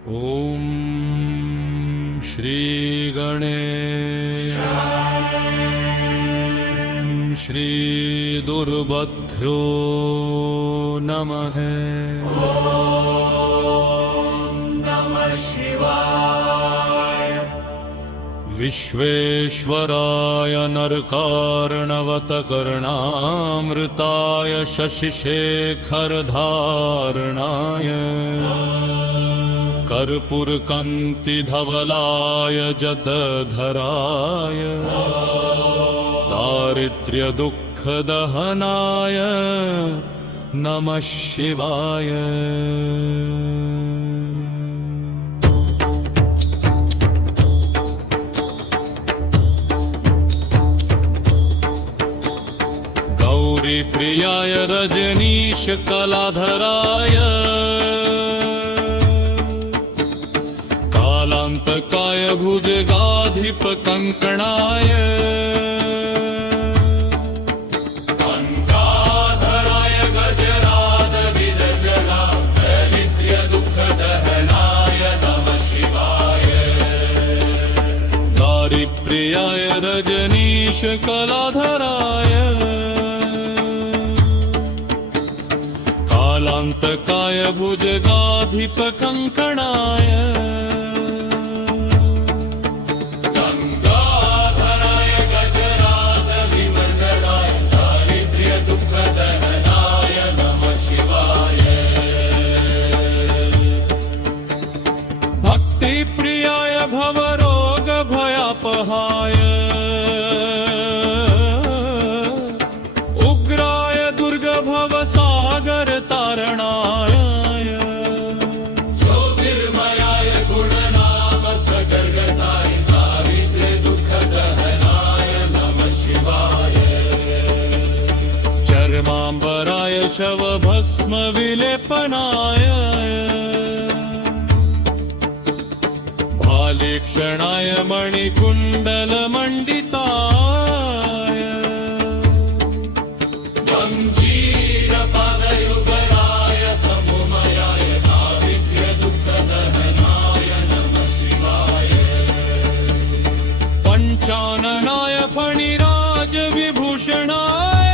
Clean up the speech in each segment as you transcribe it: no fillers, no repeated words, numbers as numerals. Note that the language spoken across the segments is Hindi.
ॐ श्री गणेशाय श्री दुर्बुद्धो नमः। नमः शिवाय। विश्वेश्वराय नरकार्णवतकर्णामृताय शशिशेखरधारणाय कर्पूरकान्तिधवलाय जटधराय दारिद्र्यदुःखदहनाय नमः शिवाय। गौरीप्रियाय रजनीशकलाधराय कालान्तकाय भुजगाधिपकङ्कणाय कङ्काधराय गजराजविदग्धदारिद्र्यदुःखदहनाय नमः शिवाय। दारिप्रियाय रजनीशकलाधराय कालान्तकाय भुजगाधिपकङ्कणाय गङ्गाधराय गजराजविमण्डलाय दारिद्र्यदुःखदहनाय नमः शिवाय। भक्तिप्रियाय भवरोगभयापहाय उग्राय दुर्गभवसागरतारणाय ज्योतिर्मयाय गुणनामसगर्गताय दारिद्र्यदुःखदहनाय नमः शिवाय। चर्माम्बराय शवभस्मविलेपनाय भालेक्षणाय मणिकुण्डलमण्डिताय गञ्जीरपदयुगलाय तमोमयाय दारिद्र्यदुःखदहनाय नमः शिवाय। पञ्चाननाय फणिराजविभूषणाय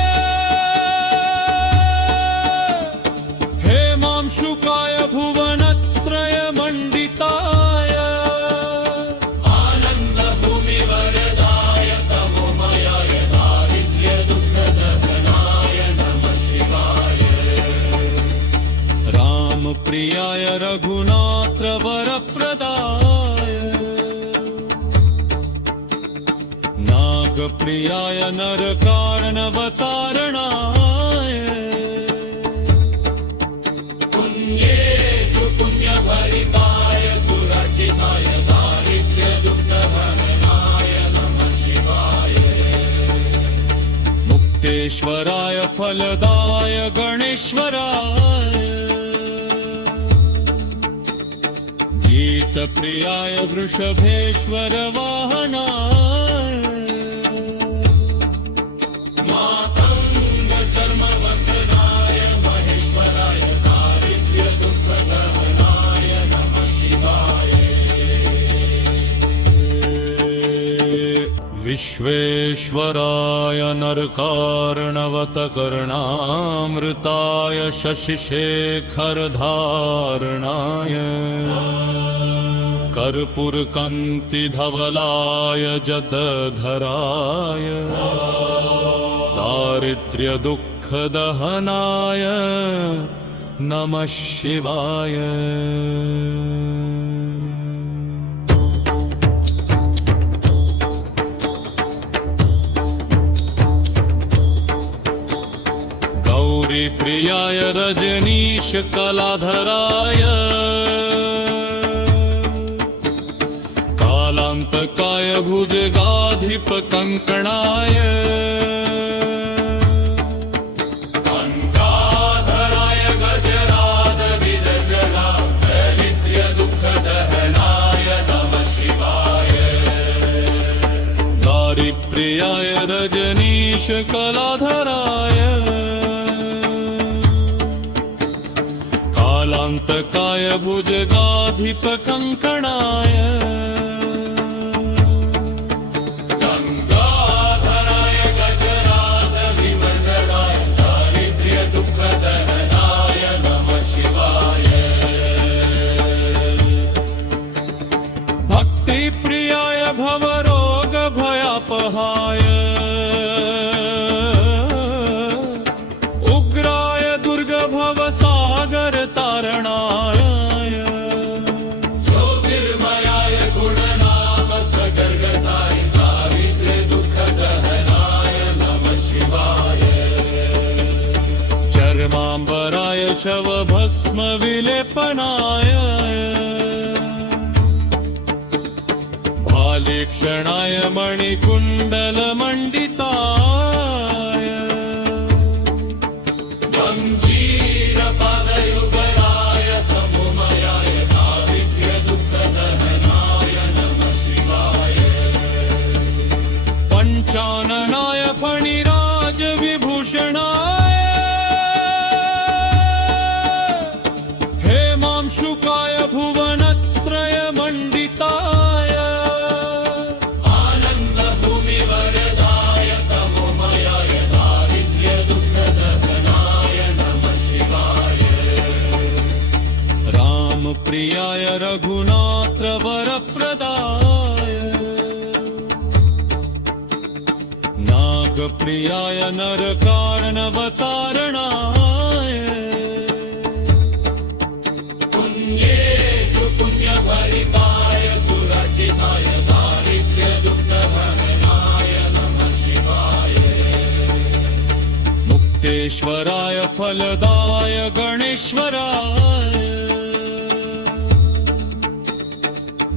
हेमांशुकाय भुवनत्रयमण्डिताय आनन्दभूमिवरदाय तमोमयाय दारिद्र्यदुःखदहनाय नमः शिवाय। रामप्रियाय रघुनाथवरप्रदाय नागप्रियाय नरकार्णवतारणाय पुण्येषु पुण्यभरिताय सुरक्षिताय दारिद्र्यदुःखदहनाय नमः शिवाय। मुक्तेश्वराय फलदाय गणेश्वराय गीतप्रियाय वृषभेश्वर वाहनाय मातङ्गचर्मवसनाय महेश्वराय दारिद्र्यदुःखदहनाय नमः शिवाय। विश्वेश्वराय नरकार्णवतकर्णामृताय शशिशेखरधारणाय कर्पूरकान्तिधवलाय जटधराय दारिद्र्यदुःखदहनाय नमः शिवाय। गौरीप्रियाय रजनीशकलाधराय कालान्तकाय भुजगाधिपकङ्कणाय कङ्काधराय गजराजविदग्धदारिद्र्यदुःखदहनाय नमः शिवाय। दारिप्रियाय रजनीशकलाधराय कालान्तकाय तारकाय भुजगाधिपकङ्कणाय गङ्गाधराय गजराजविमण्डलाय दारिद्र्यदुःखदहनाय नमः शिवाय भक्तिप्रियाय भवरोगभयापहाय उग्राय दुर्गभवसागरतारणाय ज्योतिर्मयाय गुणनाम सगर्गताय दारिद्र्यदुःखदहनाय नमः शिवाय चर्माम्बराय शवभस्मविलेपनाय भालेक्षणाय मणिकुण्डलमण्डिताय गञ्जीरपदयुगलाय तमोमयाय दारिद्र्यदुःखदहनाय नमः शिवाय पञ्चाननाय फणिराजविभूषणाय हेमांशुकाय भुवनत्रयमण्डिताय आनन्दभूमिवरदाय तमोमयाय दारिद्र्यदुःखदहनाय नमः शिवाय रामप्रियाय रघुनाथवरप्रदाय नागप्रियाय नरकार्णवतारणाय पुण्येषु पुण्यभरिताय सुरचिताय दारिद्र्यदुःखदहनाय नमः शिवाय मुक्तेश्वराय फलदाय गणेश्वराय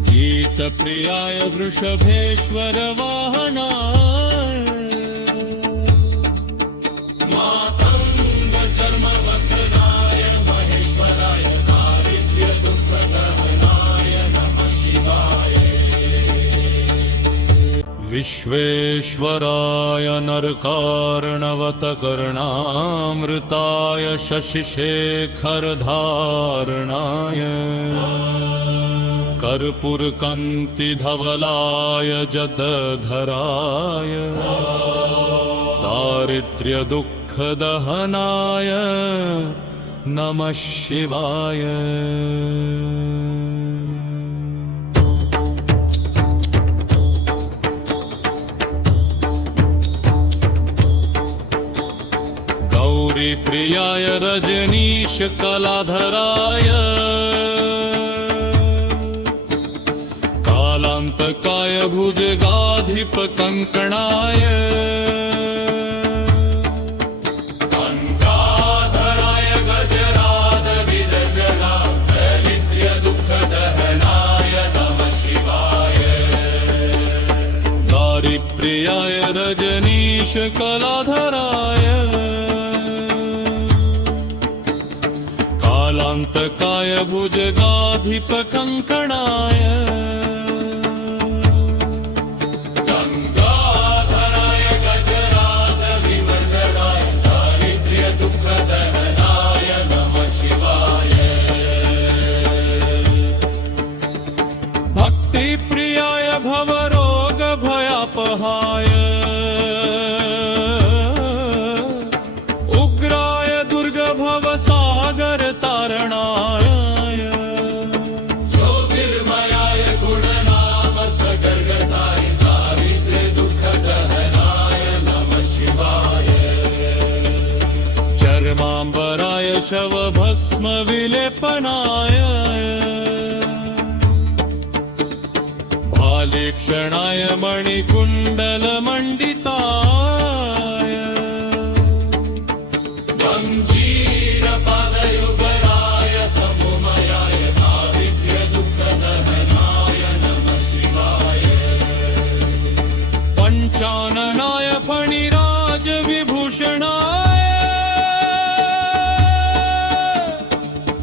गीतप्रियाय वृषभेश्वर वाहनाय मातङ्गचर्मवसनाय महेश्वराय दारिद्र्यदुःखदहनाय नमः शिवाय विश्वेश्वराय नरकार्णवतकर्णामृताय शशिशेखरधारणाय कर्पूरकान्तिधवलाय जदधराय दारिद्र्यदुःखदहनाय नमः शिवाय गौरीप्रियाय रजनीशकलाधराय कालान्तकाय भुजगाधिपकङ्कणाय गङ्गाधराय गजराजविदग्धला दारिद्र्यदुःखदहनाय नमः शिवाय दारिप्रियाय रजनीशकलाधराय कालान्तकाय भुजगाधिपकङ्कणाय गङ्गाधराय गजराजविमण्डलाय दारिद्र्यदुःखदहनाय नमः शिवाय भक्तिप्रियाय भवरोगभयापहाय उग्राय दुर्गभवसागरतारणाय ज्योतिर्मयाय गुणनाम सगर्गताय दारिद्र्यदुःखदहनाय नमः शिवाय चर्माम्बराय शवभस्मविलेपनाय भालेक्षणाय मणिकुण्डलमण्डिताय गञ्जीरपदयुगलाय तमोमयाय दारिद्र्यदुःखदहनाय नमः शिवाय पञ्चाननाय फणिराजविभूषणाय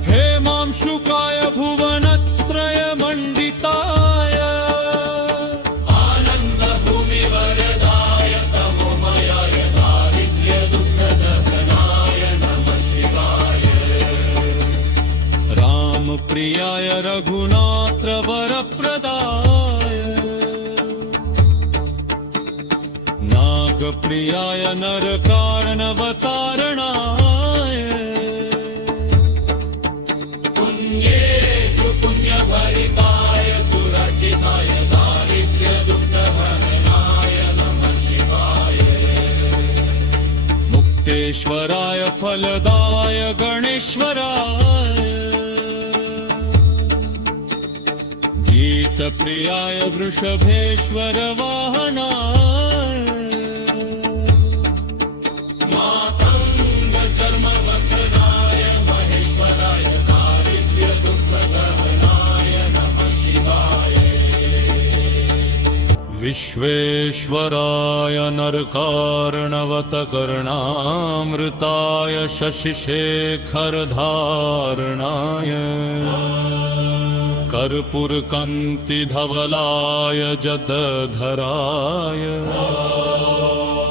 हेमांशुकाय भुवनत्रयमण्डिताय आनन्दभूमिवरदाय तमो प्रियाय रघुनाथ वरप्रदाय नागप्रियाय नरकार्णवतारणाय पुण्येषु पुण्यभरिताय सुरक्षिताय दारिद्र्य दुःखहरणाय नमः शिवाय मुक्तेश्वराय फलदाय गणेश्वराय गीतप्रियाय वृषभेश्वर वाहनाय मातंग चर्मवसनाय महेश्वराय दारिद्र्य दुःखहरणाय नमः शिवाय विश्वेश्वराय नरकार्णवतकर्णामृताय शशिशेखरधारणाय कर्पूरकान्तिधवलाय जदधराय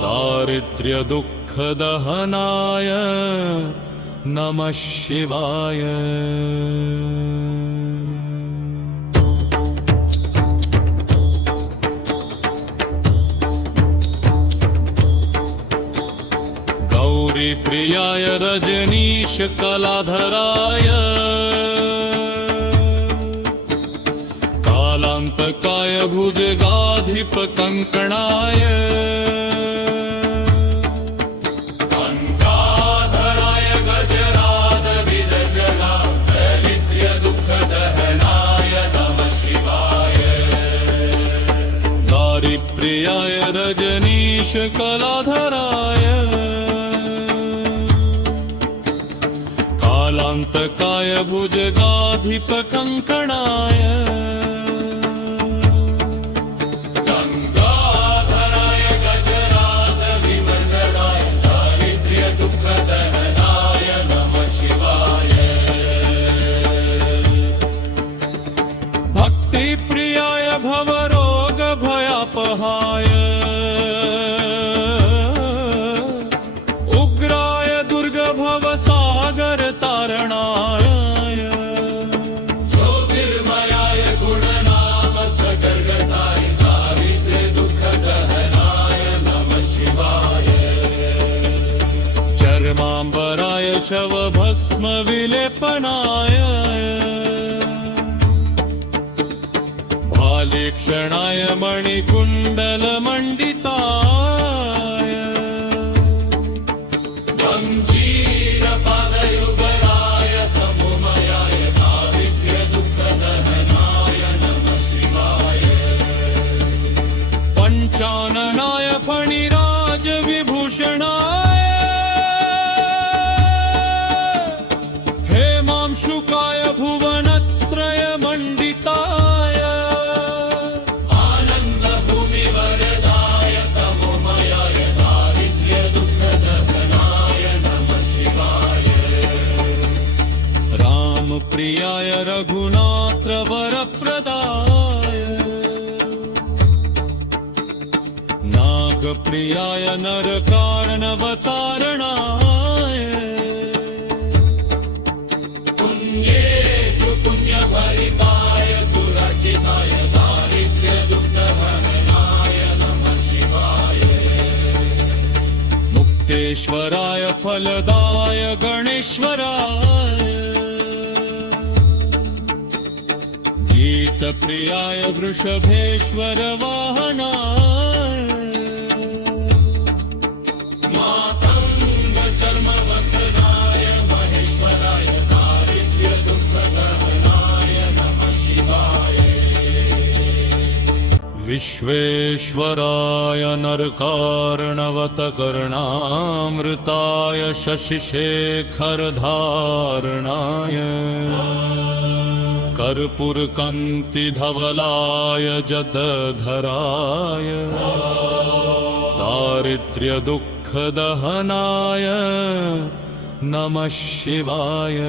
दारिद्र्यदुःखदहनाय नमः शिवाय गौरीप्रियाय रजनीशकलाधराय कालान्तकाय भुजगाधिपकङ्कणाय कङ्काधराय गजराजविदग्धना दारिद्र्य दुःखदहनाय नमः शिवाय दारिप्रियाय रजनीशकलाधराय कालान्तकाय भुजगाधिपकङ्कणाय गङ्गाधराय गजराजविवन्दनाय दारिद्र्य दुःखदहनाय नमः शिवाय भक्तिप्रियाय भवरोगभयापहाय उग्राय दुर्गभवसागरतारणाय ज्योतिर्मयाय गुणनाम सगर्गताय दारिद्र्य दुःखदहनाय नमः शिवाय चर्माम्बराय शवभस्मविलेपनाय भालेक्षणाय मणिकुण्डलमण्डिताय गञ्जीरपदयुगलाय तमोमयाय दारिद्र्य दुःखदहनाय नमः शिवाय पञ्चाननाय फणिराजविभूषणाय हेमांशुकाय भुवनत्रयमण्डिताय आनन्दभूमिवरदाय तमोमयाय दारिद्र्य दुःखदहनाय नमः शिवाय रामप्रियाय रघुनाथ वरप्रदाय नागप्रियाय नरकार्णवतारणाय पुण्येषु पुण्यभरिताय सुरक्षिताय दारिद्र्य दुःखहरणाय नमः शिवाय मुक्तेश्वराय फलदाय गणेश्वराय गीतप्रियाय वृषभेश्वर वाहनाय मातंग चर्मवसनाय महेश्वराय दारिद्र्य दुःखदहनाय नमः शिवाय विश्वेश्वराय नरकार्णवतकर्णामृताय शशिशेखरधारणाय कर्पूरकान्तिधवलाय जदधराय दारिद्र्यदुःखदहनाय नमः शिवाय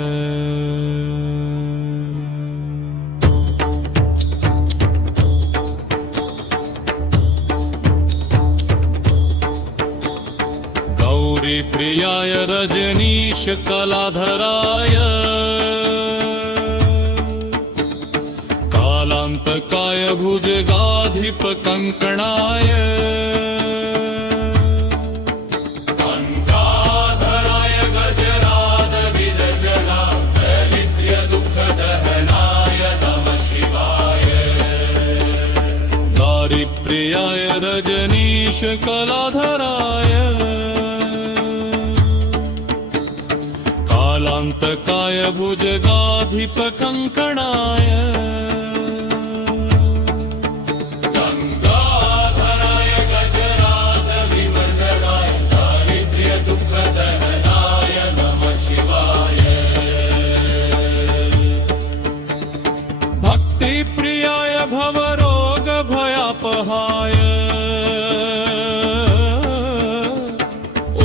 गौरीप्रियाय रजनीशकलाधराय कालान्तकाय भुजगाधिप कङ्कणाय कङ्काधराय गजराज विदग्धनाथलित्य दुःखदहनाय नमः शिवाय दारिप्रियाय रजनीश कलाधराय कालान्तकाय भुजगाधिप कङ्कणाय गङ्गाधराय गजराज विवर्धनाय दारिद्र्य दुःखदहनाय नमः शिवाय भक्तिप्रियाय भवरोग भयापहाय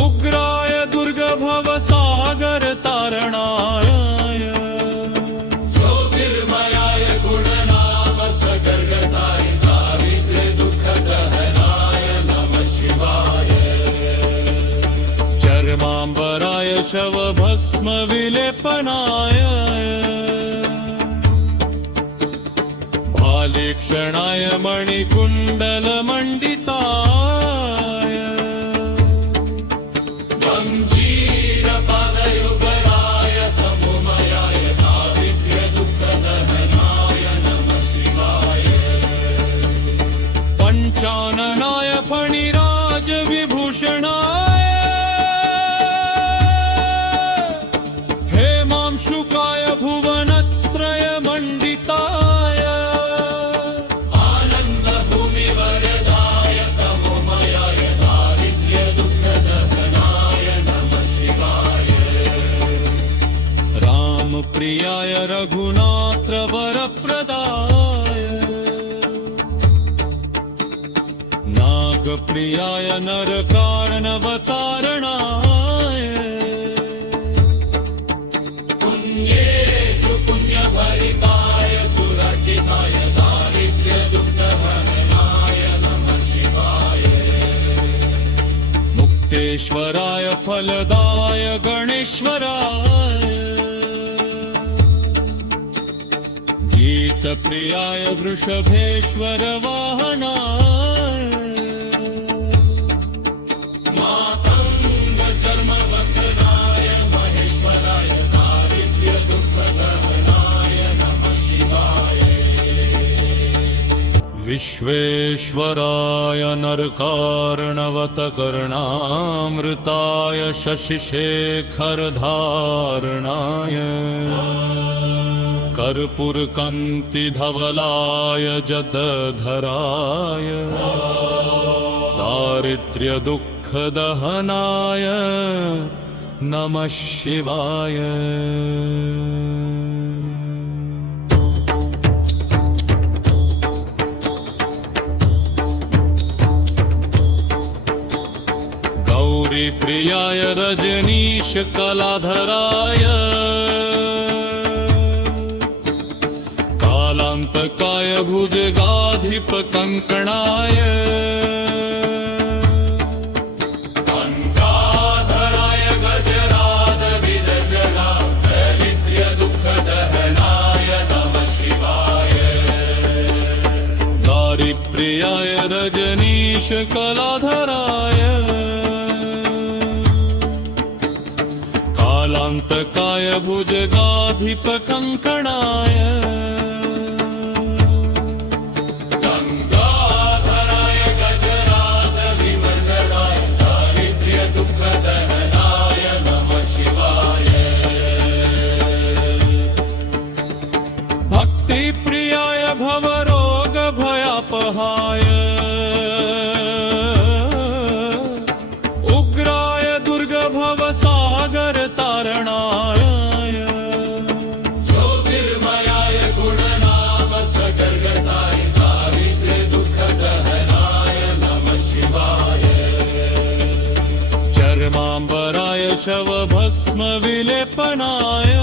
उग्राय दुर्गभव सागर तारणाय ज्योतिर्मयाय गुणनाम सगर्गताय दारिद्र्य दुःखदहनाय नमः शिवाय चर्माम्बराय शवभस्म विलेपनाय भालेक्षणाय मणिकुण्डलमण्डिताय गञ्जीरपदयुगलाय तमोमयाय दारिद्र्य दुःखदहनाय नमः शिवाय पञ्चाननाय फणिराज विभूषणाय हेमांशुकाय भुवनत्रय मण्डिताय आनन्दभूमिवरदाय तमोमयाय दारिद्र्य दुःखदहनाय नमः शिवाय रामप्रियाय रघुनाथ वरप्रदाय नागप्रियाय नरकार्णवतारणाय पुण्येषु पुण्यभरिताय सुरक्षिताय दारिद्र्य दुःखदहनाय नमः शिवाय मुक्तेश्वराय फलदाय गणेश्वराय गीतप्रियाय वृषभेश्वर वाहनाय मातङ्ग चर्मवसनाय महेश्वराय दारिद्र्य दुःखदहनाय नमः शिवाय विश्वेश्वराय नरकार्णवतकर्णामृताय शशिशेखरधारणाय कर्पूरकान्तिधवलाय जदधराय दारिद्र्यदुःखदहनाय नमः शिवाय गौरीप्रियाय रजनीश कलाधराय कालान्तकाय भुजगाधिप कङ्कणाय कङ्काधराय गजराज विदग्धनाथलित्य दुःखदहनाय नमः शिवाय दारिप्रियाय रजनीश कलाधराय कालान्तकाय भुजगाधिप कङ्कणाय गङ्गाधराय गजराज विवर्धनाय दारिद्र्य दुःखदहनाय नमः शिवाय भक्तिप्रियाय भवरोग भयापहाय उग्राय दुर्गभव सागर तारणाय ज्योतिर्मयाय गुणनाम सगर्गताय दारिद्र्य दुःखदहनाय नमः शिवाय चर्माम्बराय शवभस्म विलेपनाय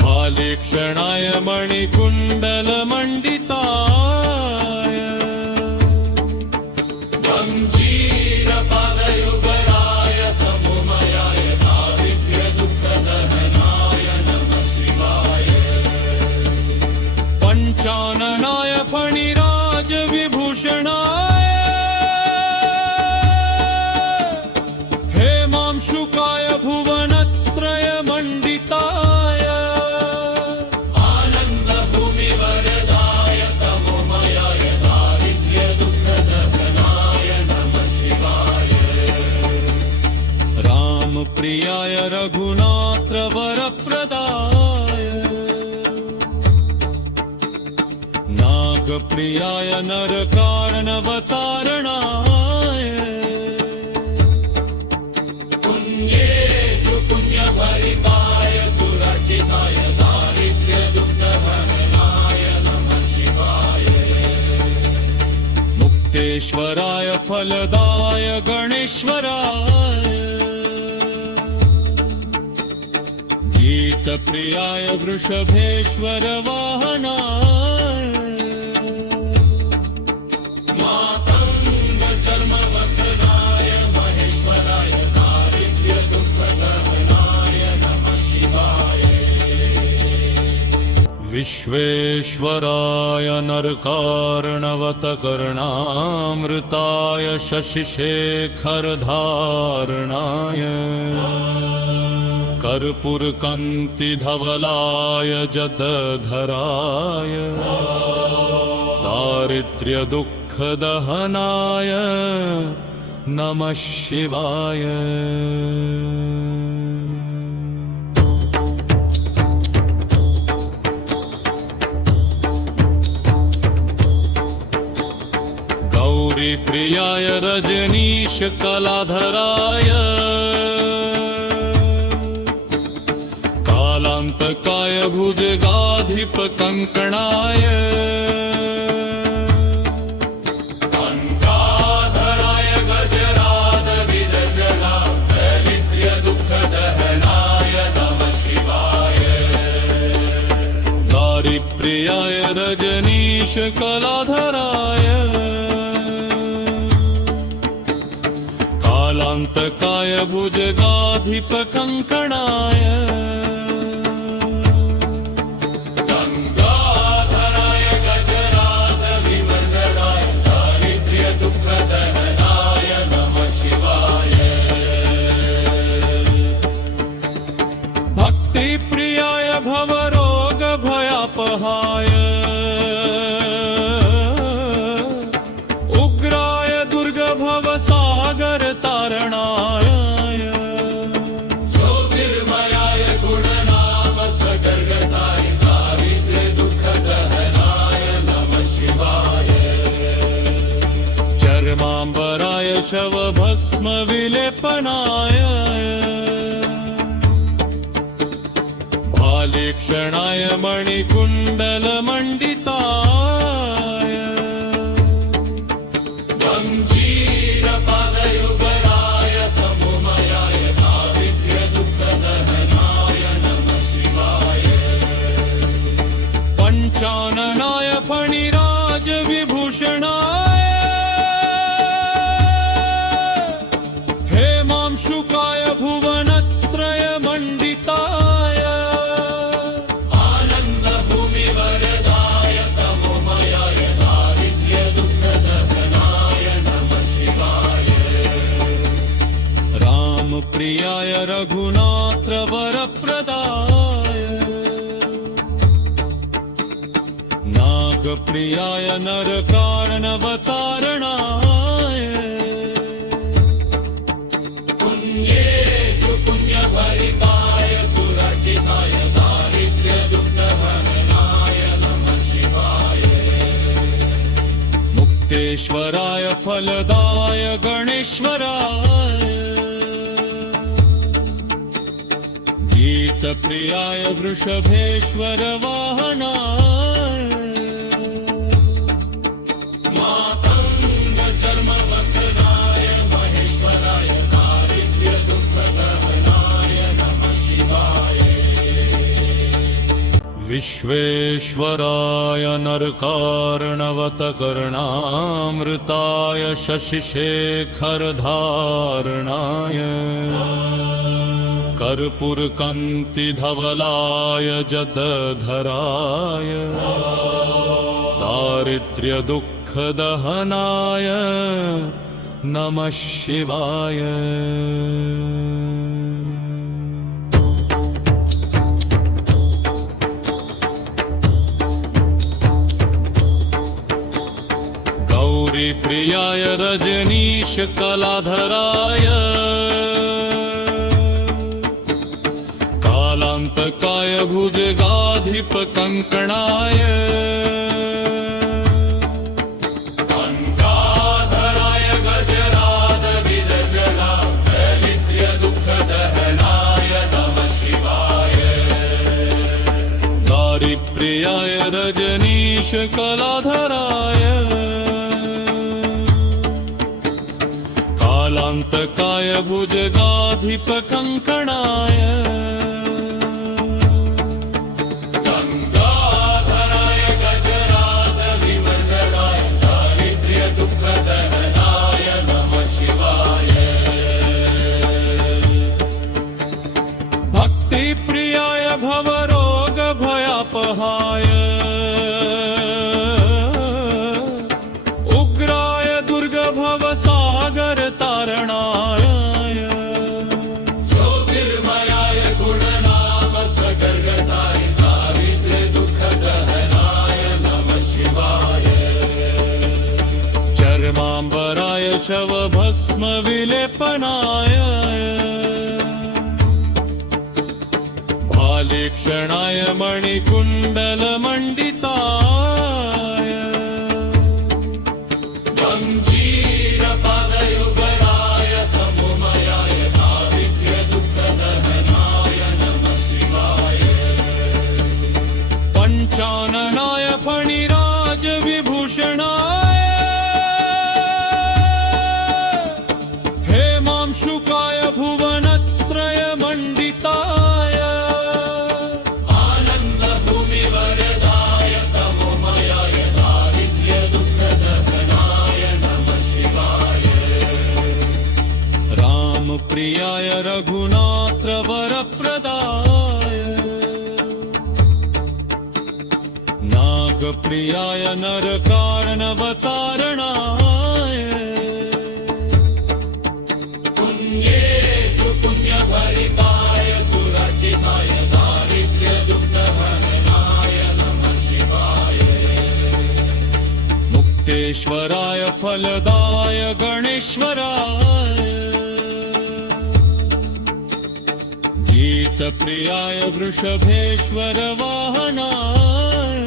भालेक्षणाय मणिकुण्डलमण्डिताय गञ्जीरपदयुगलाय तमोमयाय दारिद्र्य दुःखदहनाय नमः शिवाय वरप्रदाय नागप्रियाय नरकारणवतारणाय पुण्येषु पुण्यभरिताय सुरक्षिताय दारिद्र्यदुःखहरणाय नमः शिवाय मुक्तेश्वराय फलदाय गणेश्वराय गीतप्रियाय वृषभेश्वर वाहनाय मातंग चर्मवसनाय महेश्वराय दारिद्र्यदुःखदहनाय नमः शिवाय विश्वेश्वराय नरकार्णवतकर्णामृताय शशिशेखरधारणाय कर्पूरकान्तिधवलाय जदधराय दारिद्र्यदुःखदहनाय नमः शिवाय गौरीप्रियाय रजनीशकलाधराय कालान्तकाय भुजगाधिपकङ्कणाय कङ्काधराय गजराजविदग्धला दारिद्र्यदुःखदहनाय नमः शिवाय दारिप्रियाय रजनीशकलाधराय कालान्तकाय भुजगाधिपकङ्कणाय गङ्गाधराय गजराजविवर्धनाय दारिद्र्यदुःखदहनाय नमः शिवाय भक्तिप्रियाय भवरोगभयापहाय उग्राय दुर्गभवसागरतारणाय ज्योतिर्मयाय गुणनामसगर्गताय दारिद्र्यदुःखदहनाय नमः शिवाय चर्माम्बराय शवभस्मविलेपनाय भालेक्षणाय मणिकुण्डलमण्डिताय गञ्जीरपदयुगलाय तमोमयाय दारिद्र्यदुःखदहनाय नमः शिवाय पञ्चाननाय फणिराजविभूषणाय हेमांशुकाय भुवनत्रयमण्डिताय आनन्दभूमिवरदाय तमोमयाय दारिद्र्यदुःखदहनाय नमः शिवाय रामप्रियाय रघुनाथवरप्रदाय नागप्रियाय नरकारणवतारणाय पुण्येषु पुण्यभरिताय सुरक्षिताय दारिद्र्यदुःखहरणाय नमः शिवाय मुक्तेश्वराय फलदाय गणेश्वराय गीतप्रियाय वृषभेश्वर वाहनाय मातंग चर्मवसनाय महेश्वराय दारिद्र्यदुःखदहनाय नमः शिवाय विश्वेश्वराय नरकार्णवतकर्णामृताय शशिशेखरधारणाय कर्पूरकान्तिधवलाय जदधराय दारिद्र्यदुःखदहनाय नमः शिवाय गौरीप्रियाय रजनीशकलाधराय कालान्तकाय भुजगाधिप कंकणाय कनकाधराय गजराज विदग्धा दरिद्र दुःखदहनाय नमः शिवाय दारिप्रियाय रजनीश कलाधराय कालांतकाय भुजगाधिप कंकणाय गंगाधराय गजराज विमंगलाय दारिद्र्य दुःखदहनाय नमः शिवाय भक्तिप्रियाय भवरोग भयापहाय उग्राय दुर्गभव सागर तारणाय ज्योतिर्मयाय गुणनाम सगर्गताय दारिद्र्य दुःखदहनाय नमः शिवाय चर्मांबराय शवभस्म विलेपनाय भालेक्षणाय मणिकुण्डल मंडिताय गंजीर पादयुगलाय तमोमयाय दारिद्र्य दुःखदहनाय नमः शिवाय पंचाननाय फणिराज विभूषणाय हेमांशुकाय भुवनत्रय मंडिताय आनंद भूमि वरदाय तमोमयाय दारिद्र्य दुःखदहनाय नमः शिवाय राम प्रियाय रघुनाथ वरप्रदाय नाग प्रियाय नरकार्णवतारणाय पुण्येषु पुण्यभरिताय सुरचिताय दारिद्र्य दुःखदहनाय नमः शिवाय मुक्तेश्वराय फलदाय गणेश्वराय गीतप्रियाय वृषभेश्वर वाहनाय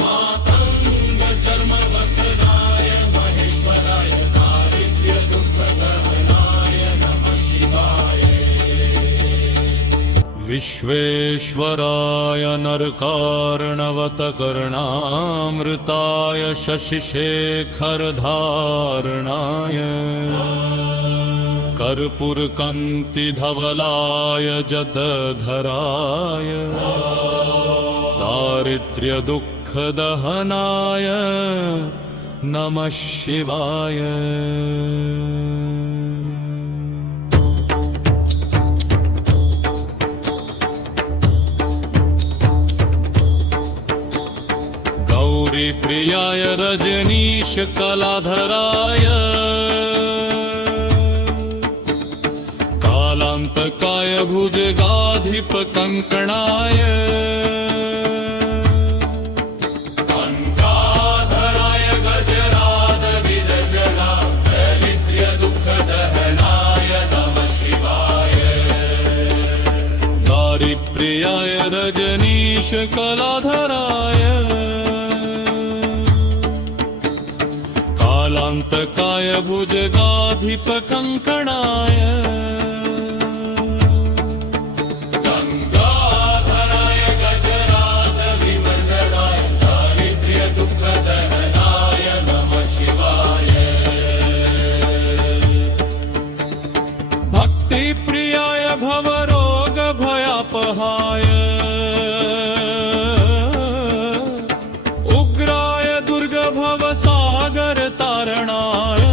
मातंग चर्म वसनाय महेश्वराय दारिद्र्य दुःखदहनाय नमः शिवाय विश्वेश्वराय नरकार्णवतकर्णामृताय शशिशेखरधारणाय कर्पूरकान्तिधवलाय जदधराय दारिद्र्यदुःखदहनाय नमः शिवाय गौरीप्रियाय रजनीश कलाधराय कालांतकाय भुजगाधिप कंकणाय कनकाधराय गजराज विदग्धा दरिद्र्य दुःखदहनाय नमः शिवाय दारिप्रियाय रजनीश कलाधराय कालांतकाय भुजगाधिप कंकणाय गंगाधराय गजराज विमंगलाय दारिद्र्य दुःखदहनाय नमः शिवाय भक्तिप्रियाय भवरोग भयापहाय उग्राय दुर्गभव सागर तारणाय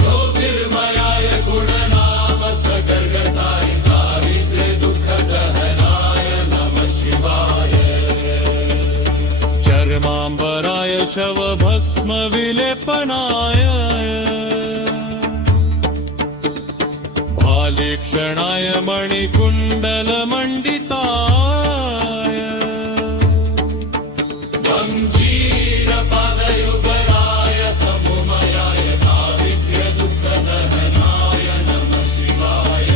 ज्योतिर्मयाय गुणनाम सगर्गताय दारिद्र्य दुःखदहनाय नमः शिवाय चर्मांबराय शवभस्म विलेपनाय भालेक्षणाय मणिकुण्डल मंडिताय गंजीर पादयुगलाय तमोमयाय दारिद्र्य दुःखदहनाय नमः शिवाय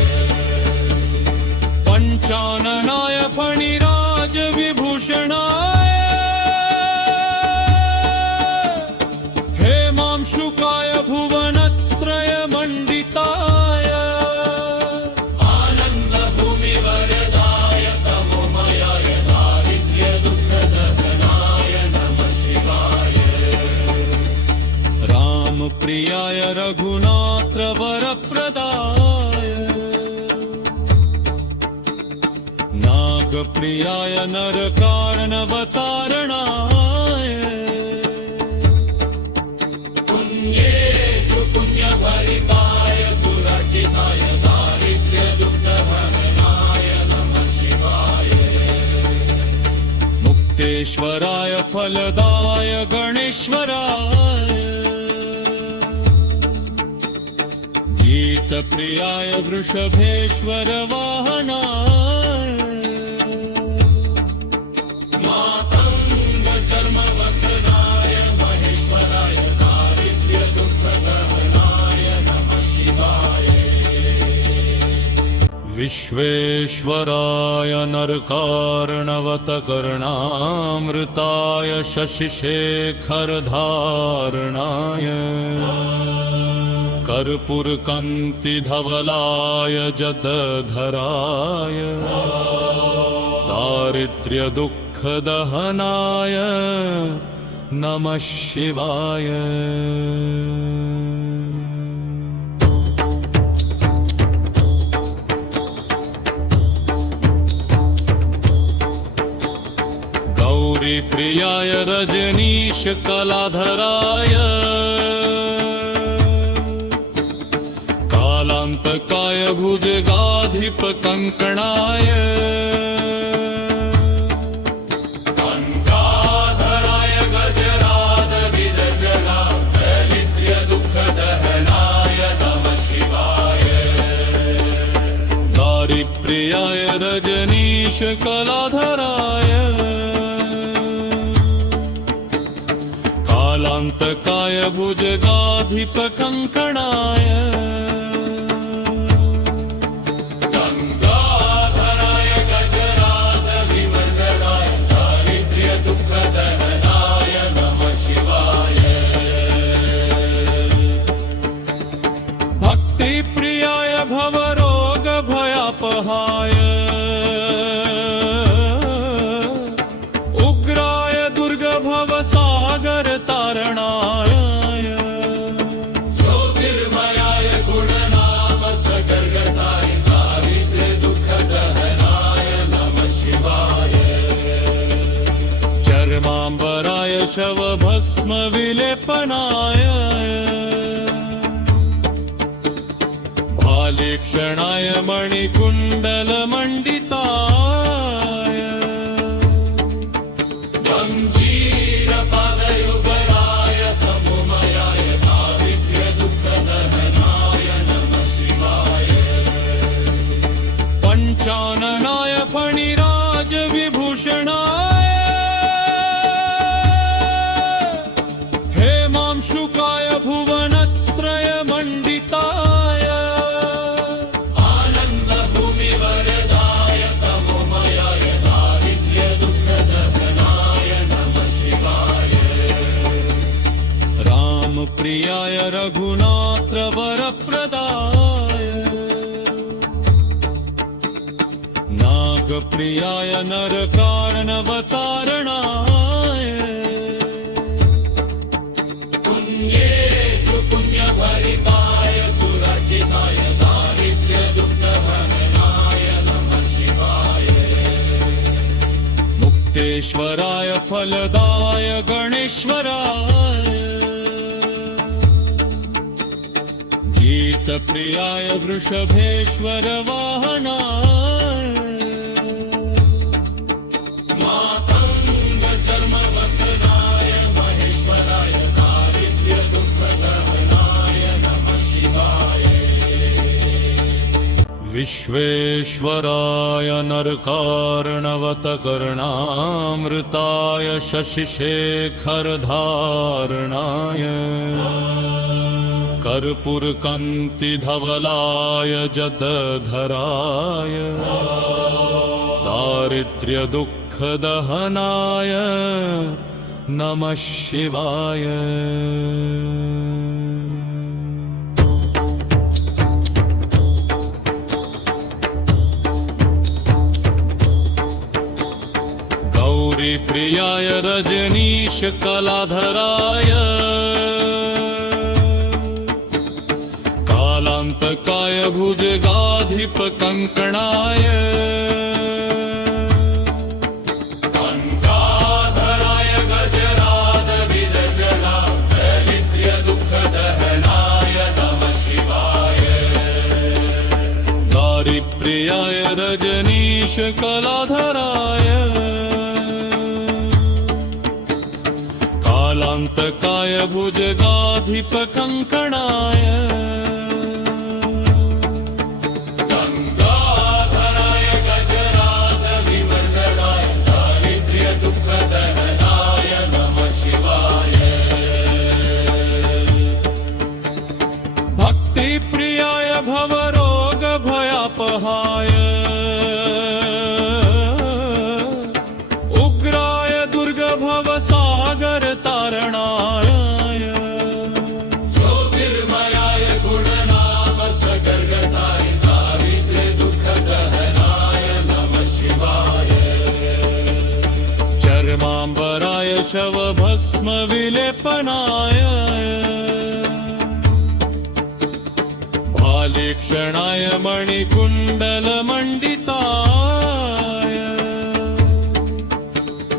पंचाननाय फणिराज विभूषणाय हेमांशुकाय भुवनत्रय मंडिताय आनंद भूमि वरदाय तमोमयाय दारिद्र्य दुःख दहनाय नमः शिवाय राम प्रियाय रघुनाथ वरप्रदाय नाग प्रियाय नरकारणवतारणाय पुण्येषु पुण्यभरिताय सुरक्षिताय दारिद्र्य दुःखहरणाय नमः शिवाय मुक्तेश्वराय फलदाय गणेश्वराय गीतप्रियाय वृषभेश्वर वाहनाय मातंग चर्मवसनाय महेश्वराय दारिद्र्य दुःखदहनाय नमः शिवाय विश्वेश्वराय नरकार्णवतकर्णामृताय शशिशेखरधारणाय कर्पूरकान्तिधवलाय जदधराय दारिद्र्यदुःखदहनाय नमः शिवाय गौरीप्रियाय रजनीश कलाधराय कालान्तकाय भुजगाधिप कंकणाय कनकाधराय गजराज विदग्धा दारिद्र्य दुःखदहनाय नमः शिवाय दारिप्रियाय रजनीश कलाधराय कालान्तकाय भुजगाधिप कंकणाय गंगाधराय गजराज विमर्दनाय दारिद्र्य दुःखदहनाय नमः शिवाय भक्तिप्रियाय भवरोग भयापहाय उग्राय दुर्गभव सागर तारणाय ज्योतिर्मयाय गुणनाम सगर्गताय दारिद्र्य दुःखदहनाय नमः शिवाय चर्माम्बराय शवभस्म विलेपनाय भालेक्षणाय मणिकुण्डलमण्डिताय गंजीरपादयुगराय तमोमयाय दारिद्र्य दुःखदहनाय नमः शिवाय पंचाननाय फणिराज विभूषणाय हेमांशुकाय भुवनत्रय मंडिताय आनंद भूमि वरदाय तमोमयाय दारिद्र्य दुःखदहनाय नमः शिवाय राम प्रियाय रघुनाथ वरप्रदाय नाग प्रियाय नरकारणवतारणाय पुण्येषु पुण्यभरिताय सुरक्षिताय दारिद्र्य दुःखहरणाय नमः शिवाय मुक्तेश्वराय फलदाय गणेश्वराय गीतप्रियाय वृषभेश्वर वाहनाय मातंग चर्मवसनाय महेश्वराय दारिद्र्य दुःखदहनाय नमः शिवाय विश्वेश्वराय नरकार्णवतकर्णामृताय शशिशेखरधारणाय कर्पूरकान्तिधवलाय जदधराय दारिद्र्य दुःख दहनाय नमः शिवाय। गौरी प्रियाय रजनीश कलाधराय कालांतकाय भुजगाधिप कंकणाय गंगाधराय गजराज विदग्धा दारिद्र्य दुःख दहनाय नमः शिवाय। गौरी प्रियाय रजनीश कलाधराय कालांतकाय भुजगाधिप कंकणाय गंगाधराय गजराज विवर्धनाय दारिद्र्य दुःख दहनाय नमः शिवाय। भक्ति प्रियाय भवरोग भयापहाय उग्राय दुर्ग भव सागर तारणाय ज्योतिर्मयाय गुणनाम सगर्गताय दारिद्र्य दुःख दहनाय नमः शिवाय। चर्मांबराय शवभस्म विलेपनाय भालेक्षणाय मणिकुण्डलमण्डिताय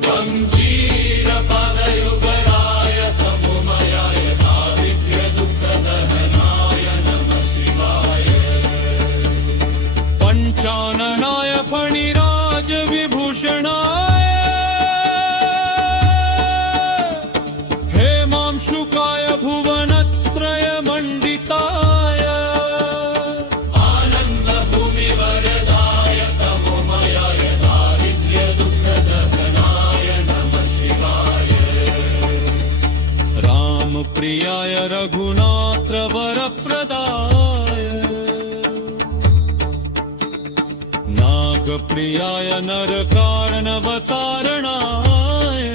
गंजीरपदयुगलाय तमोमयाय दारिद्र्य दुःख दहनाय नमः शिवाय। पञ्चाननाय फणिराज विभूषणाय हेमांशुकाय भुवनत्रय मण्डिताय आनन्दभूमिवरदाय तमोमयाय दारिद्र्य दुःख दहनाय नमः शिवाय। रामप्रियाय रघुनाथ वरप्रदाय नागप्रियाय नरकार्णवतारणाय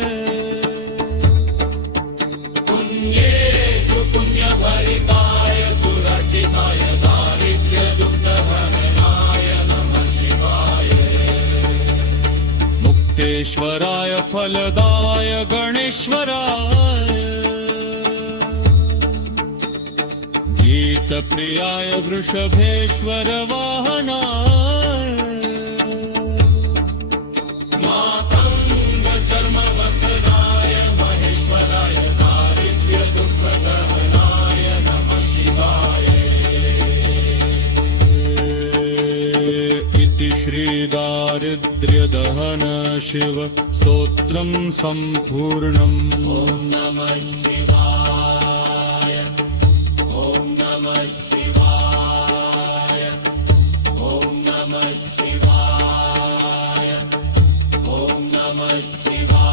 पुण्येषु पुण्यभरिताय सुरक्षिताय दारिद्र्य दुःख दहनाय नमः शिवाय। मुक्तेश्वराय फलदाय गणेश्वराय गीतप्रियाय वृषभेश्वर वाहनाय मातंग चर्म वसनाय महेश्वराय दारिद्र्य दुःख दहनाय नमः शिवाय। इति श्री दारिद्र्य दहन शिव स्तोत्रं सम्पूर्णम्। ॐ नमः शिवाय। ॐ नमः शिवाय। ॐ नमः शिवाय। ॐ नमः शिवाय।